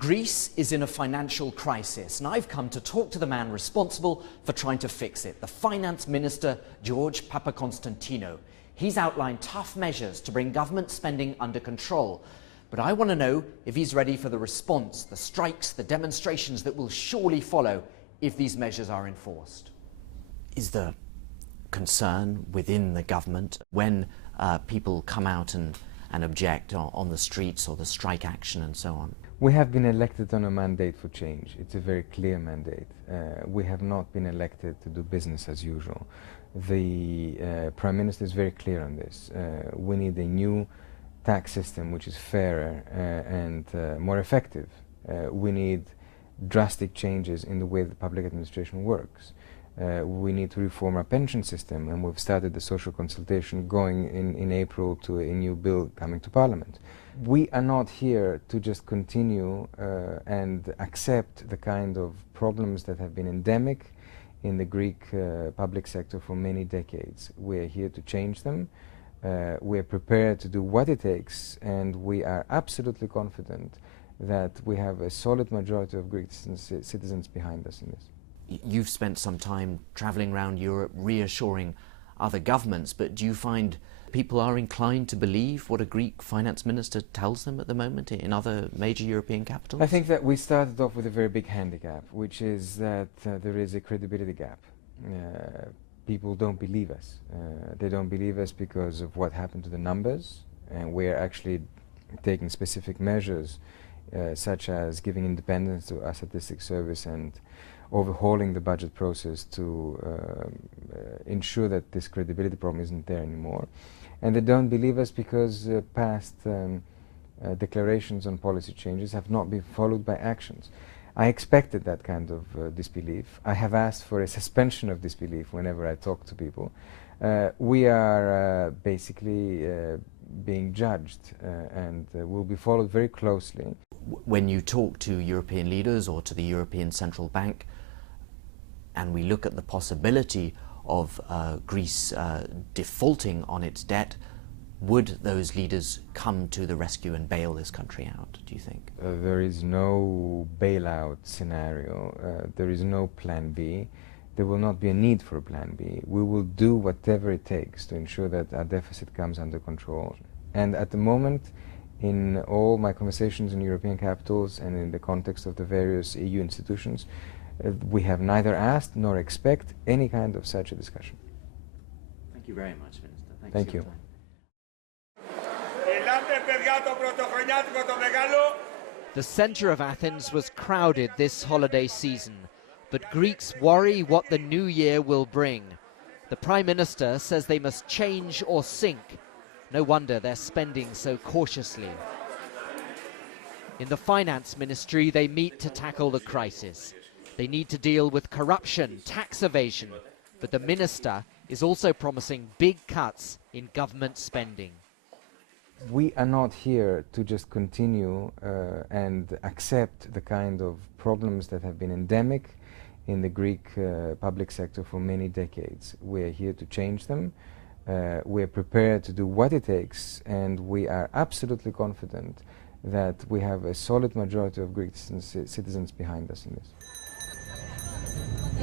Greece is in a financial crisis, and I've come to talk to the man responsible for trying to fix it, the Finance Minister, George Papa-Konstantinu. He's outlined tough measures to bring government spending under control. But I want to know if he's ready for the response, the strikes, the demonstrations that will surely follow if these measures are enforced. Is there concern within the government when people come out and object on the streets or the strike action and so on? We have been elected on a mandate for change. It's a very clear mandate. We have not been elected to do business as usual. The Prime Minister is very clear on this. We need a new tax system which is fairer and more effective. We need drastic changes in the way the public administration works. We need to reform our pension system, and we've started the social consultation going in April to a new bill coming to Parliament. We are not here to just continue and accept the kind of problems that have been endemic in the Greek public sector for many decades. We are here to change them. We are prepared to do what it takes, and we are absolutely confident that we have a solid majority of Greek citizens behind us in this. You've spent some time travelling around Europe reassuring other governments, but do you find people are inclined to believe what a Greek finance minister tells them at the moment in other major European capitals? I think that we started off with a very big handicap, which is that there is a credibility gap. People don't believe us. They don't believe us because of what happened to the numbers, and we're actually taking specific measures such as giving independence to our statistics service and overhauling the budget process to ensure that this credibility problem isn't there anymore. And they don't believe us because past declarations on policy changes have not been followed by actions. I expected that kind of disbelief. I have asked for a suspension of disbelief whenever I talk to people. We are basically being judged and will be followed very closely. When you talk to European leaders or to the European Central Bank, and we look at the possibility of Greece defaulting on its debt, would those leaders come to the rescue and bail this country out, do you think? There is no bailout scenario. There is no plan B. There will not be a need for a plan B. We will do whatever it takes to ensure that our deficit comes under control. And at the moment, in all my conversations in European capitals and in the context of the various EU institutions, we have neither asked nor expect any kind of such a discussion. Thank you very much, Minister. Thank you. The centre of Athens was crowded this holiday season, but Greeks worry what the new year will bring. The Prime Minister says they must change or sink. No wonder they're spending so cautiously. In the Finance Ministry, they meet to tackle the crisis. They need to deal with corruption, tax evasion, but the minister is also promising big cuts in government spending. We are not here to just continue and accept the kind of problems that have been endemic in the Greek public sector for many decades. We are here to change them. We are prepared to do what it takes, and we are absolutely confident that we have a solid majority of Greek citizens behind us in this.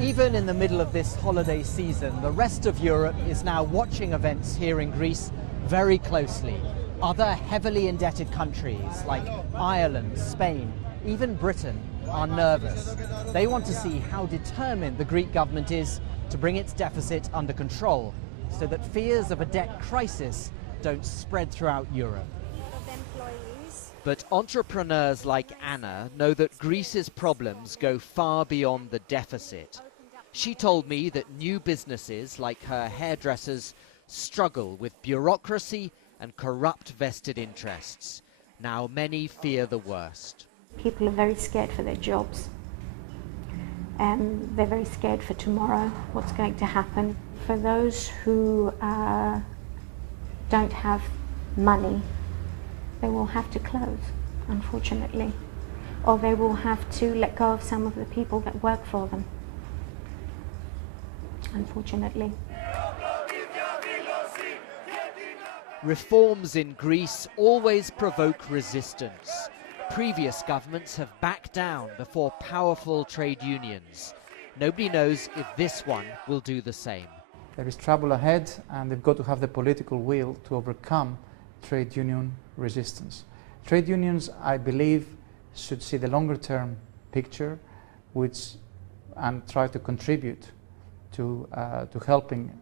Even in the middle of this holiday season, the rest of Europe is now watching events here in Greece very closely. Other heavily indebted countries like Ireland, Spain, even Britain are nervous. They want to see how determined the Greek government is to bring its deficit under control so that fears of a debt crisis don't spread throughout Europe. But entrepreneurs like Anna know that Greece's problems go far beyond the deficit. She told me that new businesses like her hairdressers struggle with bureaucracy and corrupt vested interests. Now many fear the worst. People are very scared for their jobs. They're very scared for tomorrow, what's going to happen. For those who don't have money, they will have to close, unfortunately. Or they will have to let go of some of the people that work for them, unfortunately. Reforms in Greece always provoke resistance. Previous governments have backed down before powerful trade unions. Nobody knows if this one will do the same. There is trouble ahead, and they've got to have the political will to overcome trade union resistance. Trade unions, I believe, should see the longer-term picture, and try to contribute to helping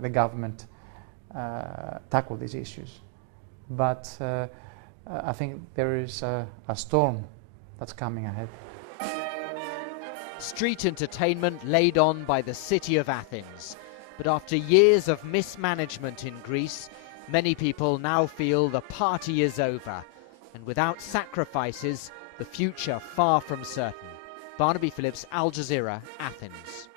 the government tackle these issues. But I think there is a storm that's coming ahead. Street entertainment laid on by the city of Athens. But after years of mismanagement in Greece, many people now feel the party is over. And without sacrifices, the future far from certain. Barnaby Phillips, Aljazeera, Athens.